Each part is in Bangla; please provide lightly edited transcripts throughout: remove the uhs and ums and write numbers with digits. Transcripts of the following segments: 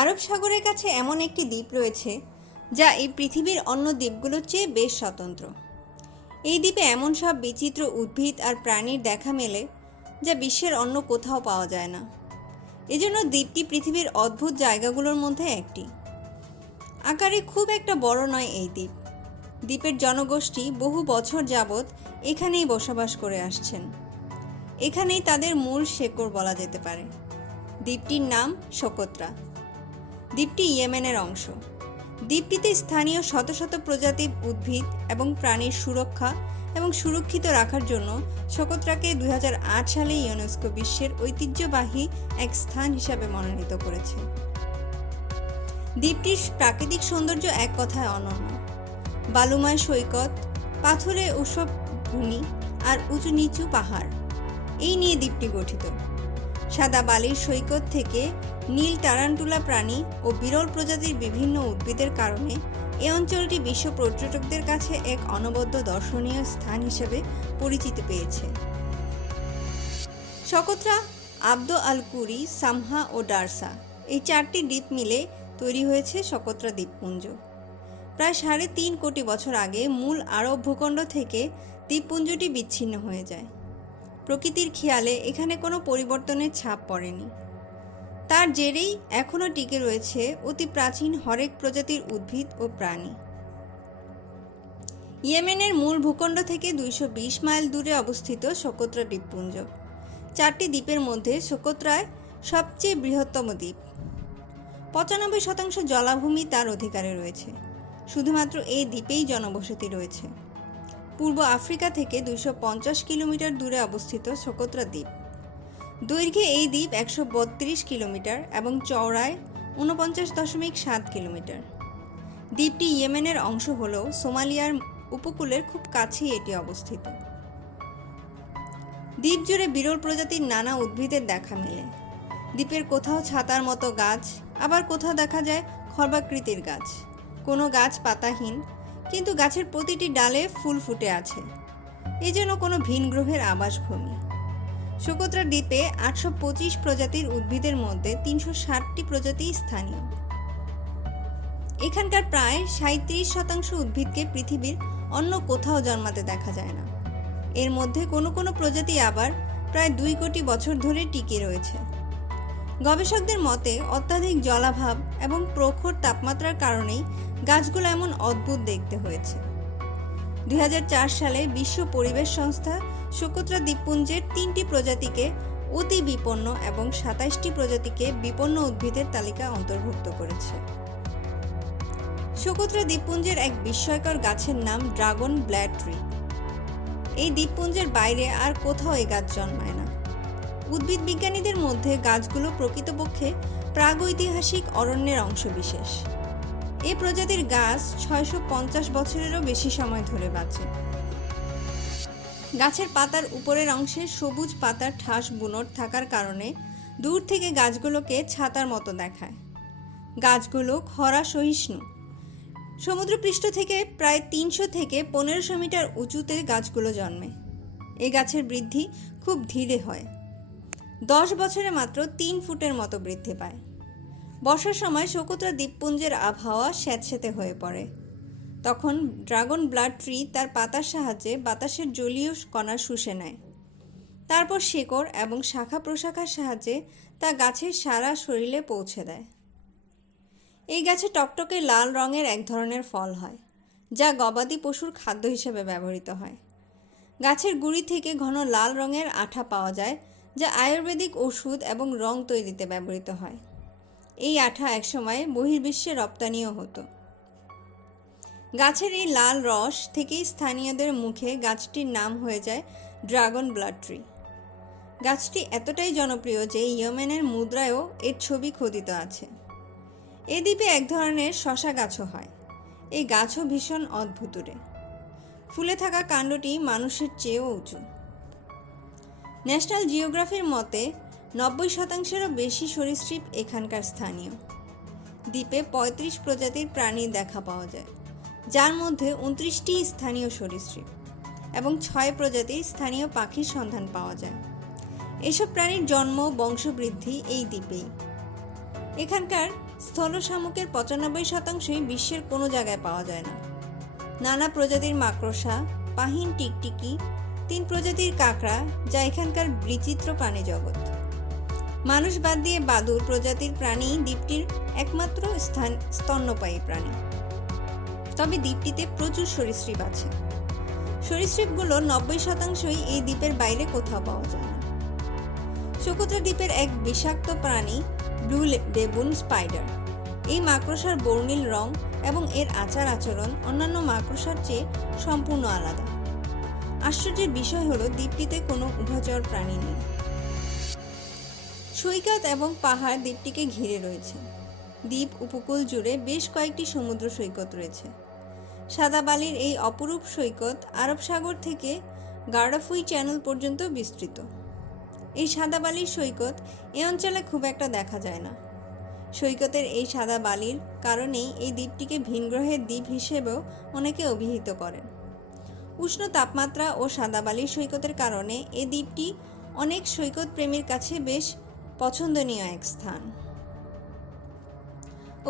আরব সাগরের কাছে এমন একটি দ্বীপ রয়েছে যা এই পৃথিবীর অন্য দ্বীপগুলোর চেয়ে বেশ স্বতন্ত্র। এই দ্বীপে এমন সব বিচিত্র উদ্ভিদ আর প্রাণীর দেখা মেলে যা বিশ্বের অন্য কোথাও পাওয়া যায় না। এজন্য দ্বীপটি পৃথিবীর অদ্ভুত জায়গাগুলোর মধ্যে একটি। আকারে খুব একটা বড় নয় এই দ্বীপ। দ্বীপের জনগোষ্ঠী বহু বছর যাবৎ এখানেই বসবাস করে আসছেন। এখানেই তাদের মূল শেকড় বলা যেতে পারে। দ্বীপটির নাম সোকোত্রা। দ্বীপটি ইয়েমেনের অংশ। দ্বীপটিতে স্থানীয় শত শত প্রজাতির উদ্ভিদ এবং প্রাণীর সুরক্ষা এবং সুরক্ষিত রাখার জন্য সোকোত্রাকে 2008 সালে ইউনেস্কো বিশ্বের ঐতিহ্যবাহী এক স্থান হিসাবে মনোনীত করেছে। দ্বীপটির প্রাকৃতিক সৌন্দর্য এক কথায় অনন্য। বালুময় সৈকত, পাথুরে উৎসব ভূমি আর উঁচু নিচু পাহাড়, এই নিয়ে দ্বীপটি গঠিত। সাদা বালির সৈকত থেকে নীল টারান্টুলা প্রাণী ও বিরল প্রজাতির বিভিন্ন উদ্ভিদের কারণে এই অঞ্চলটি বিশ্ব পর্যটকদের কাছে এক অনবদ্য দর্শনীয় স্থান হিসেবে পরিচিতি পেয়েছে। সোকোত্রা, আবদ আল কুরি, সামহা ও ডারসা, এই 4টি দ্বীপ মিলে তৈরি হয়েছে সোকোত্রা দ্বীপপুঞ্জ। প্রায় 3.5 কোটি বছর আগে মূল আরব ভূখণ্ড থেকে দ্বীপপুঞ্জটি বিচ্ছিন্ন হয়ে যায়। প্রকৃতির খেয়ালে এখানে কোনো পরিবর্তনের ছাপ পড়েনি। তার জেরেই এখনও টিকে রয়েছে অতি প্রাচীন হরেক প্রজাতির উদ্ভিদ ও প্রাণী। ইয়েমেনের মূল ভূখণ্ড থেকে 220 মাইল দূরে অবস্থিত সোকোত্রা দ্বীপপুঞ্জ। 4টি দ্বীপের মধ্যে সোকোত্রায় সবচেয়ে বৃহত্তম দ্বীপ। 95% জলাভূমি তার অধিকারে রয়েছে। শুধুমাত্র এই দ্বীপেই জনবসতি রয়েছে। পূর্ব আফ্রিকা থেকে 250 কিলোমিটার দূরে অবস্থিত সোকোত্রা দ্বীপ। দৈর্ঘ্যে এই দ্বীপ 132 কিলোমিটার এবং চওড়ায় 49.7 কিলোমিটার। দ্বীপটি ইয়েমেনের অংশ হলেও সোমালিয়ার উপকূলের খুব কাছেই এটি অবস্থিত। দ্বীপ জুড়ে বিরল প্রজাতির নানা উদ্ভিদের দেখা মেলে। দ্বীপের কোথাও ছাতার মতো গাছ, আবার কোথাও দেখা যায় খর্বাকৃতির গাছ। কোনো গাছ পাতাহীন, কিন্তু গাছের প্রতিটি ডালে ফুল ফুটে আছে। এ যেন কোনো ভিন গ্রহের আবাসভূমি। সোকোত্রা দ্বীপে 825 প্রজাতির উদ্ভিদের মধ্যে 360টি প্রজাতি স্থানীয়। এখানকার প্রায় 37% উদ্ভিদকে পৃথিবীর অন্য কোথাও জন্মাতে দেখা যায় না। এর মধ্যে কোনো কোনো প্রজাতি আবার প্রায় 2 কোটি বছর ধরে টিকে রয়েছে। গবেষকদের মতে অত্যাধিক জলাভাব এবং প্রখর তাপমাত্রার কারণেই গাছগুলো এমন অদ্ভুত দেখতে হয়েছে। 2004 সালে বিশ্ব পরিবেশ সংস্থা সোকোত্রা দ্বীপপুঞ্জের 3টি প্রজাতিকে অতি বিপন্ন এবং 27টি প্রজাতিকে বিপন্ন উদ্ভিদের তালিকা অন্তর্ভুক্ত করেছে। সোকোত্রা দ্বীপপুঞ্জের এক বিস্ময়কর গাছের নাম ড্রাগন ব্লাড ট্রি। এই দ্বীপপুঞ্জের বাইরে আর কোথাও এই গাছ জন্মায় না। উদ্ভিদ বিজ্ঞানীদের মধ্যে গাছগুলো প্রকৃতপক্ষে প্রাগৈতিহাসিক অরণ্যের অংশবিশেষ। এই প্রজাতির গাছ 650 বছরেরও বেশি সময় ধরে বাঁচে। গাছের পাতার উপরের অংশে সবুজ পাতার ঠাস বুনট থাকার কারণে দূর থেকে গাছগুলোকে ছাতার মতো দেখায়। গাছগুলো খরা সহিষ্ণু। সমুদ্রপৃষ্ঠ থেকে প্রায় 300 থেকে 1500 মিটার উঁচুতে গাছগুলো জন্মে। এই গাছের বৃদ্ধি খুব ধীরে হয়। 10 বছরে মাত্র 3 ফুটের মতো বৃদ্ধি পায়। বর্ষার সময় সোকোত্রা দ্বীপপুঞ্জের আবহাওয়া স্যাঁতসেঁতে হয়ে পড়ে। তখন ড্রাগন ব্লাড ট্রি তার পাতার সাহায্যে বাতাসের জলীয় কণা শুষে নেয়। তারপর শেকড় এবং শাখা প্রশাখার সাহায্যে তা গাছের সারা শরীরে পৌঁছে দেয়। এই গাছে টকটকে লাল রঙের এক ধরনের ফল হয়, যা গবাদি পশুর খাদ্য হিসেবে ব্যবহৃত হয়। গাছের গুঁড়ি থেকে ঘন লাল রঙের আঠা পাওয়া যায়, যা আয়ুর্বেদিক ওষুধ এবং রং তৈরিতে ব্যবহৃত হয়। এই আঠা একসময় বহির্বিশ্বে রপ্তানিও হতো। গাছের এই লাল রস থেকেই স্থানীয়দের মুখে গাছটির নাম হয়ে যায় ড্রাগন ব্লাড ট্রি। গাছটি এতটাই জনপ্রিয় যে ইয়েমেনের মুদ্রায়ও এর ছবি খোদিত আছে। এই দ্বীপে এক ধরনের শসা গাছও হয়। এই গাছও ভীষণ অদ্ভুতুরে। ফুলে থাকা কাণ্ডটি মানুষের চেয়েও উঁচু। ন্যাশনাল জিওগ্রাফির মতে 90%-এরও বেশি সরীসৃপ এখানকার স্থানীয়। দ্বীপে 35 প্রজাতির প্রাণী দেখা পাওয়া যায়, যার মধ্যে 29টি স্থানীয় সরীসৃপ এবং 6 প্রজাতির স্থানীয় পাখির সন্ধান পাওয়া যায়। এসব প্রাণীর জন্ম বংশবৃদ্ধি এই দ্বীপেই। এখানকার স্থল শামুকের 95%ই বিশ্বের কোনো জায়গায় পাওয়া যায় না। নানা প্রজাতির মাকড়সা, পাহিন টিকটিকি, 3 প্রজাতির কাঁকড়া, যা এখানকার বিচিত্র প্রাণী জগৎ। মানুষ বাদ দিয়ে বাদুড় প্রজাতির প্রাণী দ্বীপটির একমাত্র স্তন্যপায়ী প্রাণী। তবে দ্বীপটিতে প্রচুর সরীসৃপ আছে। সরীসৃপগুলোর 90%ই এই দ্বীপের বাইরে কোথাও পাওয়া যায় না। সোকোত্রা দ্বীপের এক বিষাক্ত প্রাণী ব্লু বেবুন স্পাইডার। এই মাকড়সার বর্ণিল রং এবং এর আচার আচরণ অন্যান্য মাকড়সার চেয়ে সম্পূর্ণ আলাদা। আশ্চর্যের বিষয় হলো দ্বীপটিতে কোনো উভচর প্রাণী নেই। সৈকত এবং পাহাড় দ্বীপটিকে ঘিরে রয়েছে। দ্বীপ উপকূল জুড়ে বেশ কয়েকটি সমুদ্র সৈকত রয়েছে। সাদা বালির এই অপরূপ সৈকত আরব সাগর থেকে গার্ডাফুই চ্যানেল পর্যন্ত বিস্তৃত। এই সাদা বালির সৈকত এ অঞ্চলে খুব একটা দেখা যায় না। সৈকতের এই সাদা বালির কারণেই এই দ্বীপটিকে ভিনগ্রহের দ্বীপ হিসেবেও অনেকে অভিহিত করেন। উষ্ণ তাপমাত্রা ও সাদা বালির সৈকতের কারণে এই দ্বীপটি অনেক সৈকত প্রেমীর কাছে বেশ পছন্দনীয় এক স্থান।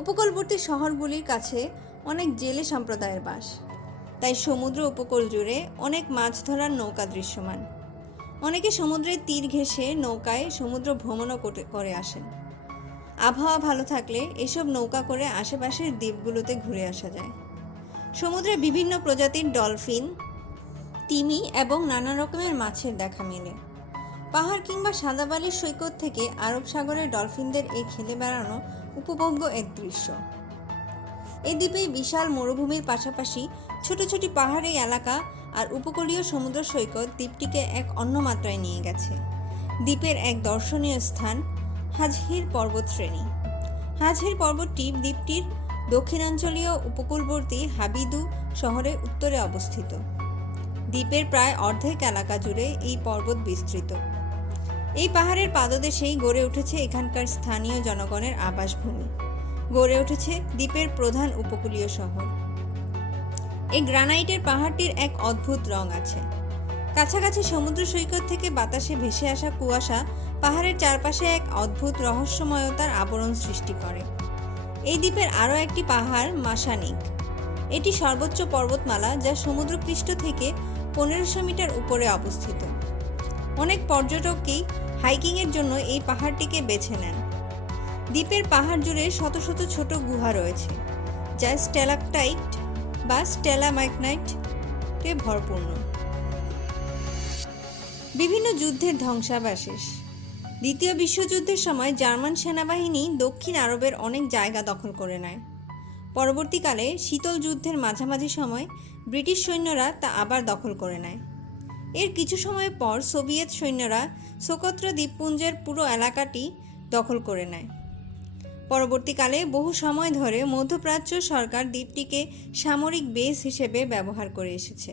উপকূলবর্তী শহরগুলির কাছে অনেক জেলে সম্প্রদায়ের বাস, তাই সমুদ্র উপকূল জুড়ে অনেক মাছ ধরার নৌকা দৃশ্যমান। অনেকে সমুদ্রের তীর ঘেঁষে নৌকায় সমুদ্র ভ্রমণও করে আসেন। আবহাওয়া ভালো থাকলে এসব নৌকা করে আশেপাশের দ্বীপগুলোতে ঘুরে আসা যায়। সমুদ্রে বিভিন্ন প্রজাতির ডলফিন, তিমি এবং নানা রকমের মাছের দেখা মেলে। পাহাড় কিংবা সাদা বালির সৈকত থেকে আরব সাগরের ডলফিনদের এই খেলে বেড়ানো উপভোগ্য এক দৃশ্য। এই দ্বীপে বিশাল মরুভূমির পাশাপাশি ছোট ছোট পাহাড়ি এলাকা আর উপকূলীয় সমুদ্র সৈকত দ্বীপটিকে এক অন্য মাত্রায় নিয়ে গেছে। দ্বীপের এক দর্শনীয় স্থান হাজহির পর্বত শ্রেণী। হাজহির পর্বতটি দ্বীপটির দক্ষিণাঞ্চলীয় উপকূলবর্তী হাবিদু শহরের উত্তরে অবস্থিত। দ্বীপের প্রায় অর্ধেক এলাকা জুড়ে এই পর্বত বিস্তৃত। এই পাহাড়ের পাদদেশেই গড়ে উঠেছে এখানকার স্থানীয় জনগণের আবাসভূমি, গড়ে উঠেছে দ্বীপের প্রধান উপকূলীয় শহর। এই গ্রানাইটের পাহাড়টির এক অদ্ভুত রং আছে। কাছাকাছি সমুদ্র সৈকত থেকে বাতাসে ভেসে আসা কুয়াশা পাহাড়ের চারপাশে এক অদ্ভুত রহস্যময়তার আবরণ সৃষ্টি করে। এই দ্বীপের আরও একটি পাহাড় মাসানিক। এটি সর্বোচ্চ পর্বতমালা, যা সমুদ্রপৃষ্ঠ থেকে 1500 মিটার উপরে অবস্থিত। অনেক পর্যটকই হাইকিংয়ের জন্য এই পাহাড়টিকে বেছে নেন। দ্বীপের পাহাড় জুড়ে শত শত ছোট গুহা রয়েছে, যা স্ট্যালাকটাইট বা স্ট্যালামাইটে ভরপূর্ণ। বিভিন্ন যুদ্ধের ধ্বংসাবশেষ। দ্বিতীয় বিশ্বযুদ্ধের সময় জার্মান সেনাবাহিনী দক্ষিণ আরবের অনেক জায়গা দখল করে নেয়। পরবর্তীকালে শীতল যুদ্ধের মাঝামাঝি সময় ব্রিটিশ সৈন্যরা তা আবার দখল করে নেয়। এর কিছু সময় পর সোভিয়েত সৈন্যরা সোকোত্রা দ্বীপপুঞ্জের পুরো এলাকাটি দখল করে নেয়। পরবর্তীকালে বহু সময় ধরে মধ্যপ্রাচ্য সরকার দ্বীপটিকে সামরিক বেস হিসেবে ব্যবহার করে এসেছে।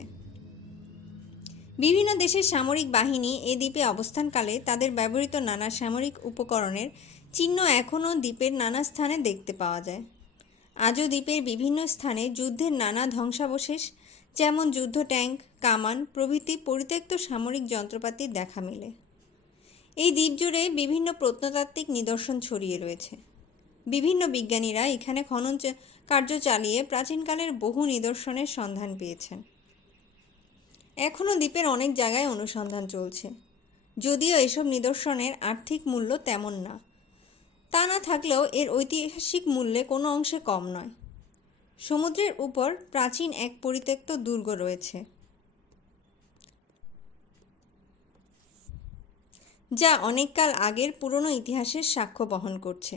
বিভিন্ন দেশের সামরিক বাহিনী এই দ্বীপে অবস্থানকালে তাদের ব্যবহৃত নানা সামরিক উপকরণের চিহ্ন এখনও দ্বীপের নানা স্থানে দেখতে পাওয়া যায়। আজও দ্বীপের বিভিন্ন স্থানে যুদ্ধের নানা ধ্বংসাবশেষ, যেমন যুদ্ধ ট্যাঙ্ক, কামান প্রভৃতি পরিত্যক্ত সামরিক যন্ত্রপাতির দেখা মেলে। এই দ্বীপ জুড়ে বিভিন্ন প্রত্নতাত্ত্বিক নিদর্শন ছড়িয়ে রয়েছে। বিভিন্ন বিজ্ঞানীরা এখানে খনন কার্য চালিয়ে প্রাচীনকালের বহু নিদর্শনের সন্ধান পেয়েছেন। এখনও দ্বীপের অনেক জায়গায় অনুসন্ধান চলছে, যদিও এসব নিদর্শনের আর্থিক মূল্য তেমন না। তা না থাকলেও এর ঐতিহাসিক মূল্যে কোনো অংশে কম নয়। সমুদ্রের উপর প্রাচীন এক পরিত্যক্ত দুর্গ রয়েছে, যা অনেককাল আগের পুরনো ইতিহাসের সাক্ষ্য বহন করছে।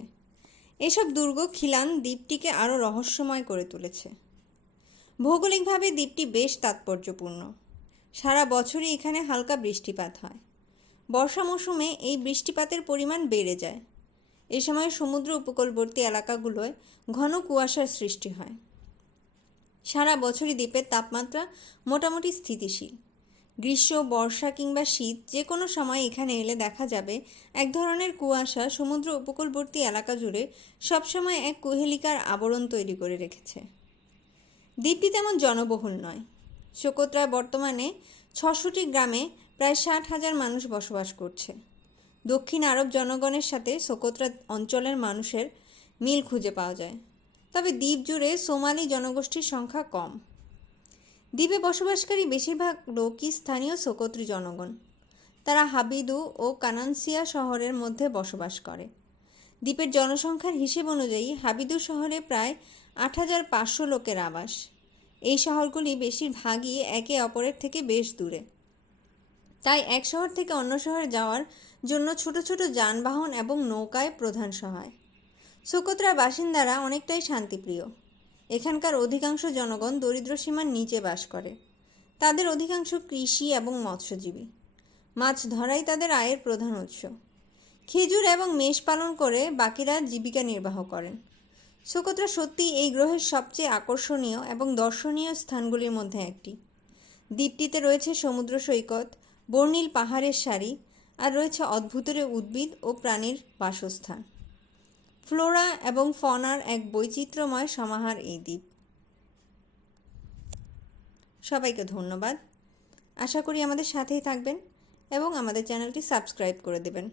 এসব দুর্গ খিলান দ্বীপটিকে আরও রহস্যময় করে তুলেছে। ভৌগোলিকভাবে দ্বীপটি বেশ তাৎপর্যপূর্ণ। সারা বছরই এখানে হালকা বৃষ্টিপাত হয়। বর্ষা মৌসুমে এই বৃষ্টিপাতের পরিমাণ বেড়ে যায়। এ সময় সমুদ্র উপকূলবর্তী এলাকাগুলোয় ঘন কুয়াশার সৃষ্টি হয়। সারা বছরই দ্বীপের তাপমাত্রা মোটামুটি স্থিতিশীল। গ্রীষ্ম, বর্ষা কিংবা শীত যে কোনো সময় এখানে এলে দেখা যাবে এক ধরনের কুয়াশা সমুদ্র উপকূলবর্তী এলাকা জুড়ে সবসময় এক কুহেলিকার আবরণ তৈরি করে রেখেছে। দ্বীপটি তেমন জনবহুল নয়। সোকোত্রায় বর্তমানে 600টি গ্রামে প্রায় 60,000 মানুষ বসবাস করছে। দক্ষিণ আরব জনগণের সাথে সোকোত্রা অঞ্চলের মানুষের মিল খুঁজে পাওয়া যায়, তবে দ্বীপ জুড়ে সোমালি জনগোষ্ঠীর সংখ্যা কম। দ্বীপে বসবাসকারী বেশিরভাগ লোকই স্থানীয় সোকোত্রি জনগণ। তারা হাবিদু ও কানানসিয়া শহরের মধ্যে বসবাস করে। দ্বীপের জনসংখ্যার হিসেব অনুযায়ী হাবিদু শহরে প্রায় ৮৫০০ লোকের আবাস। এই শহরগুলি বেশিরভাগই একে অপরের থেকে বেশ দূরে, তাই এক শহর থেকে অন্য শহরে যাওয়ার জন্য ছোট ছোট যানবাহন এবং নৌকায় প্রধান সহায়। সোকোত্রার বাসিন্দারা অনেকটাই শান্তিপ্রিয়। এখানকার অধিকাংশ জনগণ দরিদ্র সীমার নিচে বাস করে। তাদের অধিকাংশ কৃষি এবং মৎস্যজীবী। মাছ ধরাই তাদের আয়ের প্রধান উৎস। খেজুর এবং মেষ পালন করে বাকিরা জীবিকা নির্বাহ করেন। সোকোত্রা সত্যিই এই গ্রহের সবচেয়ে আকর্ষণীয় এবং দর্শনীয় স্থানগুলির মধ্যে একটি। দ্বীপটিতে রয়েছে সমুদ্র সৈকত, বর্ণিল পাহাড়ের সারি, আর রয়েছে অদ্ভুত উদ্ভিদ ও প্রাণীর বাসস্থান। ফ্লোরা এবং ফনার এক বৈচিত্র্যময় সমাহার এই দ্বীপ। সবাইকে ধন্যবাদ। আশা করি আমাদের সাথেই থাকবেন এবং আমাদের চ্যানেলটি সাবস্ক্রাইব করে দেবেন।